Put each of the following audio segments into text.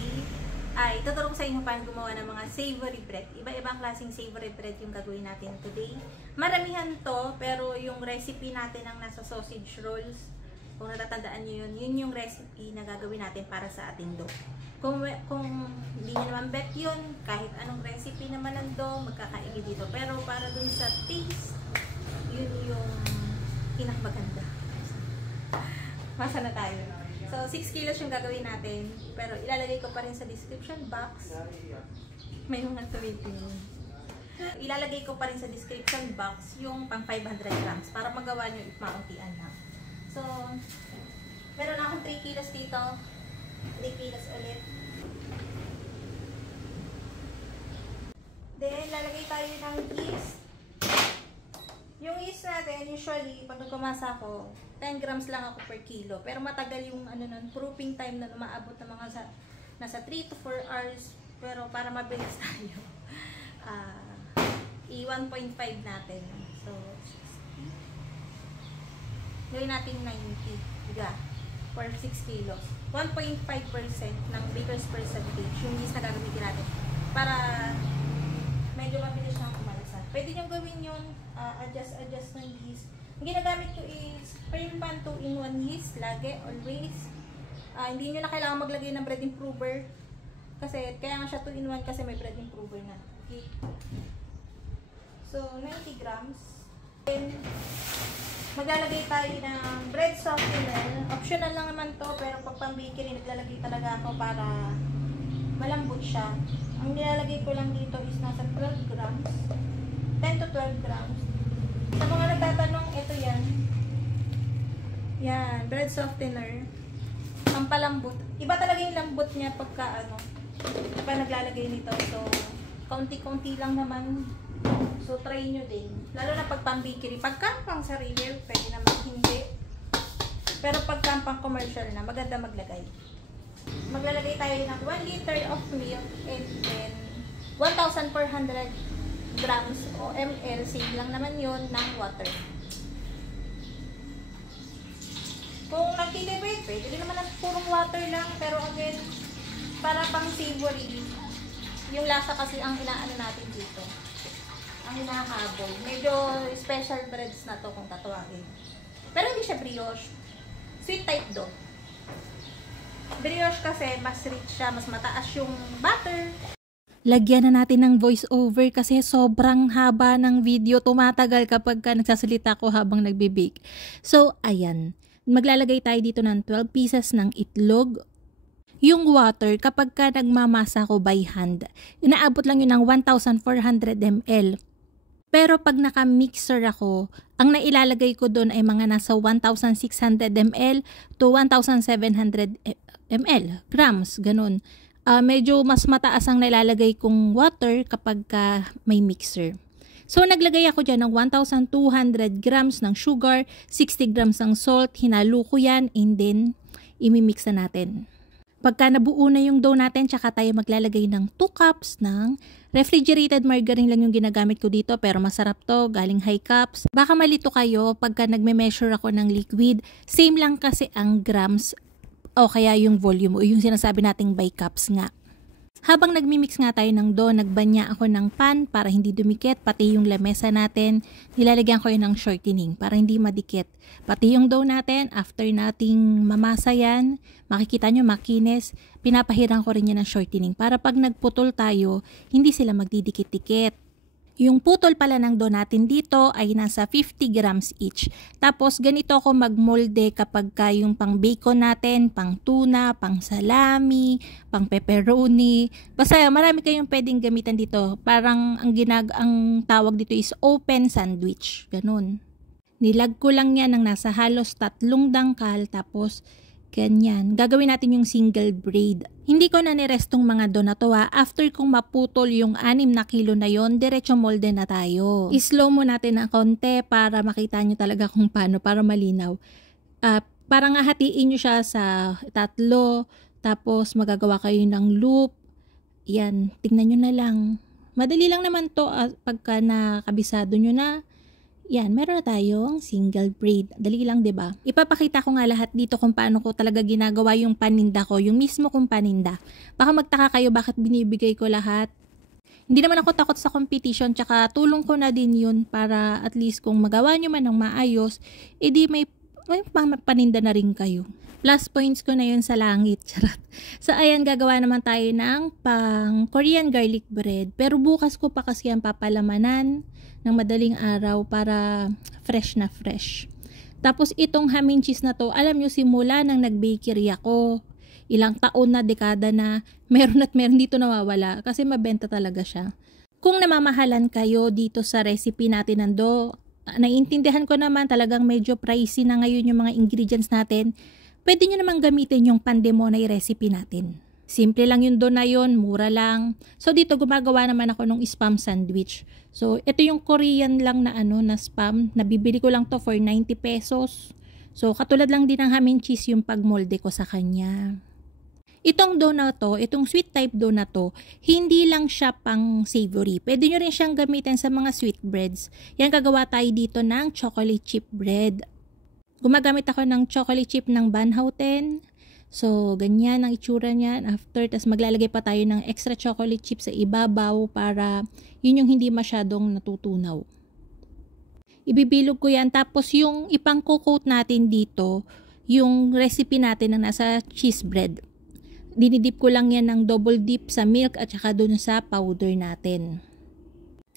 today ay tuturo ko sa inyo paano gumawa ng mga savory bread. Iba-ibang klaseng savory bread yung gagawin natin today. Maramihan to, pero yung recipe natin ang nasa sausage rolls, kung natatandaan nyo yun yung recipe na gagawin natin para sa ating dough. Kung hindi nyo naman bet yun, kahit anong recipe naman ng dough, magkakaigi dito. Pero para dun sa taste, yun yung pinakamaganda. Masa na tayo. So, 6 kilos yung gagawin natin. Pero ilalagay ko pa rin sa description box. May mga tumitingin. Ilalagay ko pa rin sa description box yung pang 500 grams para magawa nyo mauntian lang. So, meron akong 3 kilos dito. 3 kilos ulit. Then, lalagay tayo ng yeast. Yung yeast natin, usually, pag nagkumasa ako, 10 grams lang ako per kilo. Pero matagal yung proofing time na umaabot ng mga nasa 3 to 4 hours. Pero para mabilis tayo, i-1.5 natin. So, gawin natin 90 for 6 kilos. 1.5% ng baker's percentage yung yeast na gagamitin natin. Para medyo mabilis siyang kumalasa. Pwede nyo gawin yun, adjust ng yeast. Ang ginagamit ko is Spring Pan 2-in-1 yeast, lagi, always. Hindi nyo na kailangan maglagay ng bread improver. Kasi, kaya nga siya 2-in-1 kasi may bread improver na. Okay. So, 90 grams. Then, maglalagay tayo ng bread softener. Optional lang naman to, pero pag pang-bakery, naglalagay talaga ako para malambot siya. Ang nilalagay ko lang dito is nasa 12 grams. 10 to 12 grams. Sa mga nagtatanong, ito yan. Yan, bread softener. Ang palambot. Iba talaga yung lambot niya pagka naglalagay nito. So, kaunti-kaunti lang naman. So, try nyo din. Lalo na pag pang-bakery. Pagka pang sarili, pwede naman hindi. Pero pagka pang commercial na, maganda maglagay. Maglalagay tayo ng 1 liter of milk and then 1,400 grams o ml, same lang naman yun, ng water. Kung nagtitipid, pwede din naman ng purong water lang, pero again, para pang savory, yung lasa kasi ang inaano natin dito. Ang hinahabol. Medyo special breads na to kung tatuwagin. Pero hindi siya brioche. Sweet type dough. Brioche kasi mas rich siya, mas mataas yung butter. Lagyan na natin ng voice over kasi sobrang haba ng video, tumatagal kapag nagsasalita ko habang nagbe-bake. So, ayan. Maglalagay tayo dito ng 12 pieces ng itlog. Yung water, kapag ka nagmamasa ko by hand, inaabot lang yun ng 1,400 ml. Pero pag naka-mixer ako, ang nailalagay ko doon ay mga nasa 1,600 ml to 1,700 ml, grams, ganun. Medyo mas mataas ang nilalagay kong water kapag may mixer. So, naglagay ako dyan ng 1,200 grams ng sugar, 60 grams ng salt, hinalo ko yan, and then, imimix na natin. Pagka nabuo na yung dough natin, tsaka tayo maglalagay ng 2 cups ng refrigerated margarine lang yung ginagamit ko dito, pero masarap to, galing High Cups. Baka malito kayo pagka nagme-measure ako ng liquid, same lang kasi ang grams, o kaya yung volume o yung sinasabi nating by cups nga. Habang nagmimix nga tayo ng dough, nagbanya ako ng pan para hindi dumikit, pati yung lamesa natin, nilalagyan ko yun ng shortening para hindi madikit. Pati yung dough natin, after nating mamasa yan, makikita nyo makinis, pinapahiran ko rin yan ng shortening para pag nagputol tayo, hindi sila magdidikit-dikit. Yung putol pala ng dough natin dito ay nasa 50 grams each. Tapos ganito ako magmolde kapag yung pang bacon natin, pang tuna, pang salami, pang pepperoni. Basta marami kayong pwedeng gamitan dito. Parang ang tawag dito is open sandwich. Ganun. Nilag ko lang yan ng nasa halos 3 dangkal tapos ganyan. Gagawin natin yung single braid. Hindi ko na nirestong mga dough na to after kong maputol yung 6 na kilo na yon, diretso molde na tayo. I-slow mo natin ng konti para makita nyo talaga kung paano, para malinaw. Para nga hatiin nyo siya sa 3, tapos magagawa kayo ng loop. Yan, tingnan nyo na lang. Madali lang naman to pagka nakabisado nyo na. Yan, meron na tayong single braid. Dali lang, 'di ba? Ipapakita ko nga lahat dito kung paano ko talaga ginagawa yung paninda ko, yung mismo kong paninda. Baka magtaka kayo bakit binibigay ko lahat. Hindi naman ako takot sa competition, tsaka tulong ko na din yun para at least kung magawa nyo man ng maayos, edi may paninda na rin kayo. Plus points ko na yun sa langit. Charot. So ayan, gagawa naman tayo ng pang Korean garlic bread. Pero bukas ko pa kasi yan papalamanan ng madaling araw para fresh na fresh. Tapos itong ham and cheese na to, alam nyo simula nang nag-bakery ako, ilang taon na, dekada na, meron at meron dito nawawala kasi mabenta talaga siya. Kung namamahalan kayo dito sa recipe natin ng dough, naiintindihan ko naman talagang medyo pricey na ngayon yung mga ingredients natin, pwede nyo naman gamitin yung Pandemonay recipe natin. Simple lang yung dough na yun, mura lang. So dito gumagawa naman ako ng spam sandwich. So ito yung Korean lang na na spam, nabibili ko lang to for 90 pesos. So katulad lang din ng ham and cheese yung pagmolde ko sa kanya. Itong dough na to, itong sweet type dough na to, hindi lang siya pang savory. Pwede nyo rin siyang gamitin sa mga sweet breads. Yan, gagawa tayo dito ng chocolate chip bread. Gumagamit ako ng chocolate chip ng Van Houten. So, ganyan ang itsura niyan. After, tas maglalagay pa tayo ng extra chocolate chip sa ibabaw para yun yung hindi masyadong natutunaw. Ibibilog ko yan. Tapos yung ipang-coat natin dito, yung recipe natin na nasa cheese bread. Dinidip ko lang yan ng double dip sa milk at saka dun sa powder natin.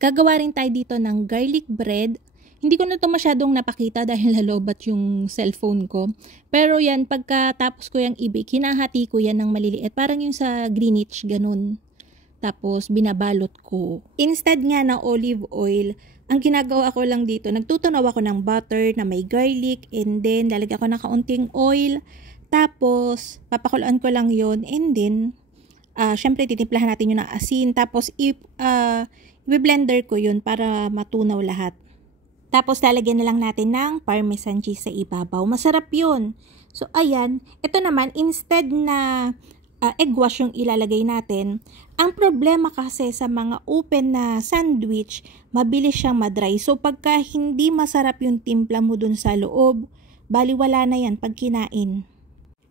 Gagawa rin tayo dito ng garlic bread. Hindi ko na ito masyadong napakita dahil nalobat yung cellphone ko. Pero yan, pagkatapos ko yung i-bake, hinahati ko yan ng maliliit. Parang yung sa Greenwich, ganun. Tapos binabalot ko. Instead nga na olive oil, ang ginagawa ko lang dito, nagtutunaw ako ng butter na may garlic and then lalagyan ko ng kaunting oil. Tapos, papakuluan ko lang yon and then, syempre titimplahan natin yun ng asin. Tapos, i-blender ko yun para matunaw lahat. Tapos, lalagyan na lang natin ng parmesan cheese sa ibabaw. Masarap yun. So, ayan. Ito naman, instead na egg wash yung ilalagay natin, ang problema kasi sa mga open na sandwich, mabilis siyang madry. So, pagka hindi masarap yung timpla mo dun sa loob, baliwala na yan pag kinain.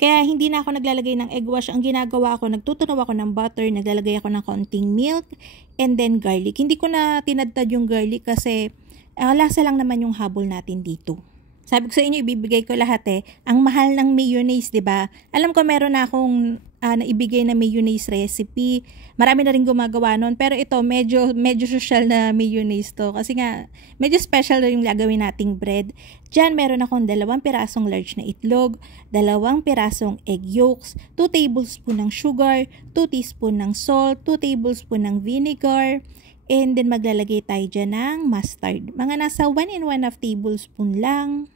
Kaya hindi na ako naglalagay ng egg wash. Ang ginagawa ko, nagtutunaw ako ng butter, naglalagay ako ng konting milk, and then garlic. Hindi ko na tinadtad yung garlic kasi lasa lang naman yung habol natin dito. Sabi ko sa inyo, ibibigay ko lahat eh. Ang mahal ng mayonnaise, 'di ba? Alam ko meron na akong naibigay na mayonnaise recipe. Marami na rin gumagawa nun. Pero ito, medyo social na mayonnaise to. Kasi nga, medyo special na yung gagawin nating bread. Diyan, meron akong 2 pirasong large na itlog, 2 pirasong egg yolks, 2 tablespoon ng sugar, 2 teaspoon ng salt, 2 tablespoon ng vinegar, and then maglalagay tayo dyan ng mustard. Mga nasa 1 and 1/2 tablespoon lang.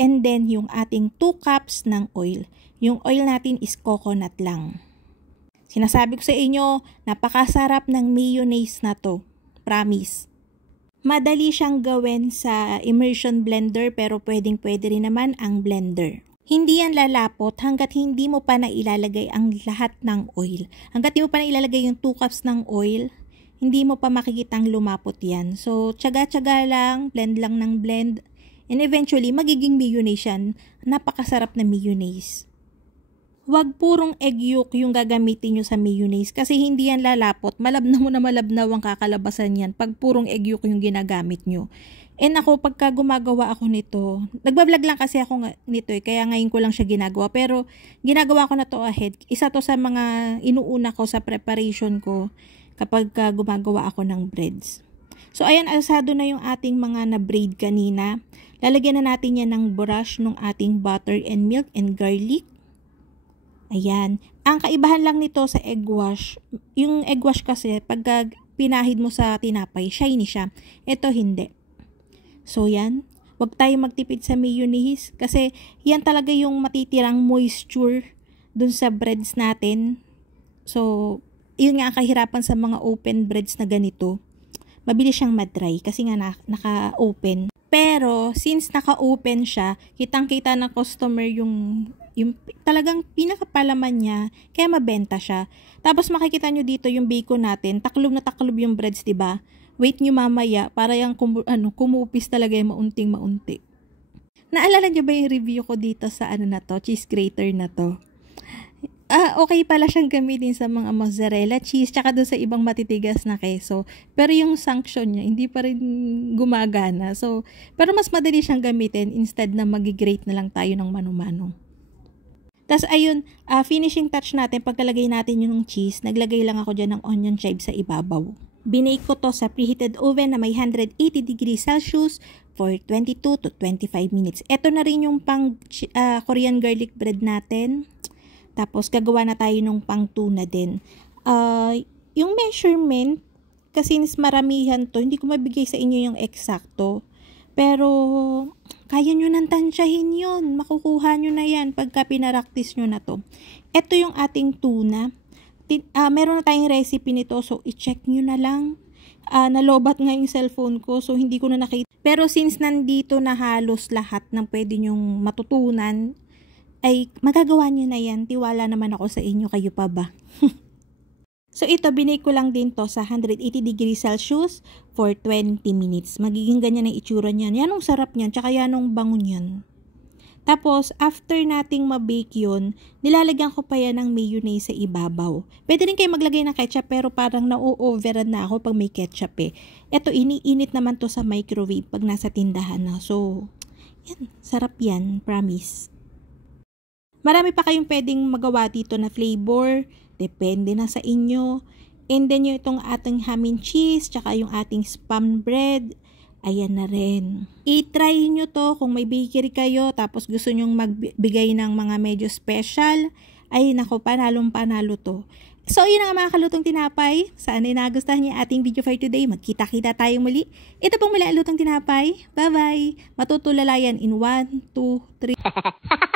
And then, yung ating 2 cups ng oil. Yung oil natin is coconut lang. Sinasabi ko sa inyo, napakasarap ng mayonnaise na to. Promise. Madali siyang gawin sa immersion blender pero pwede rin naman ang blender. Hindi yan lalapot hanggat hindi mo pa nailalagay ang lahat ng oil. Hanggat hindi mo pa nailalagay yung 2 cups ng oil, hindi mo pa makikitang lumapot yan. So, tsaga-tsaga lang, blend lang ng blend. And eventually, magiging mayonnaise yan. Napakasarap na mayonnaise. Huwag purong egg yolk yung gagamitin nyo sa mayonnaise kasi hindi yan lalapot. Malabnaw mo na malabnaw ang kakalabasan yan pag purong egg yolk yung ginagamit nyo. And ako, pagka gumagawa ako nito, nagbablog lang kasi ako nito kaya ngayon ko lang siya ginagawa. Pero ginagawa ko na to ahead. Isa to sa mga inuuna ko sa preparation ko kapag gumagawa ako ng breads. So ayan, alsado na yung ating mga na-braid kanina. Lalagyan na natin yan ng brush ng ating butter and milk and garlic. Ayan. Ang kaibahan lang nito sa egg wash, yung egg wash kasi pagka pinahid mo sa tinapay, shiny siya. Ito hindi. So yan, wag tayo magtipid sa mayonnaise kasi yan talaga yung matitirang moisture dun sa breads natin. So, yun nga ang kahirapan sa mga open breads na ganito. Mabilis siyang madry kasi nga naka-open. Pero, since naka-open siya, kitang-kita ng customer yung talagang pinakapalaman niya, kaya mabenta siya. Tapos makikita nyo dito yung bacon natin, taklob na taklob yung breads, diba? wait nyo mamaya para yung kumupis talaga yung maunting-maunti. Naalala nyo ba yung review ko dito sa cheese grater na to? Okay pala siyang gamitin sa mga mozzarella cheese tsaka doon sa ibang matitigas na keso. Pero yung sanction niya, hindi pa rin gumagana. So, pero mas madali siyang gamitin instead na mag-grate na lang tayo ng mano-mano. Tapos ayun, finishing touch natin, pagkalagay natin yung cheese, naglagay lang ako dyan ng onion chive sa ibabaw. Binake ko to sa preheated oven na may 180 degrees Celsius for 22 to 25 minutes. Ito na rin yung pang Korean garlic bread natin. Tapos, gagawa na tayo ng pang tuna din. Yung measurement, kasi maramihan to, hindi ko mabigay sa inyo yung eksakto. Pero, kaya nyo nang tansyahin yun. Makukuha nyo na yan pagka pinaraktis nyo na to. Ito yung ating tuna. Meron na tayong recipe nito, so i-check nyo na lang. Nalobat nga yung cellphone ko, so hindi ko na nakita. Pero since nandito na halos lahat ng pwede nyong matutunan, ay magagawa nyo na yan. Tiwala naman ako sa inyo, kayo pa ba? So ito, binake ko lang din to sa 180 degrees Celsius for 20 minutes. Magiging ganyan ang itsura niyan. Yan ang sarap niyan, tsaka yan ang bango niyan. Tapos, after nating mabake yun, nilalagyan ko pa yan ng mayonnaise sa ibabaw. Pwede rin kayo maglagay ng ketchup, pero parang na-overrun na ako pag may ketchup eh. Ito, iniinit naman to sa microwave pag nasa tindahan na. So, yan, sarap yan, promise. Marami pa kayong pwedeng magawa dito na flavor. Depende na sa inyo. And then yung itong ating ham and cheese, tsaka yung ating spam bread. Ayan na rin. I-try nyo to kung may bakery kayo, tapos gusto nyong magbigay ng mga medyo special. Ay nako, panalong-panalo to. So yun ang mga kalutong tinapay. Sana nagustuhan niyo ating video for today. Magkita-kita tayo muli. Ito pong muli ang lutong tinapay. Bye-bye. Matutulala yan in 1, 2, 3.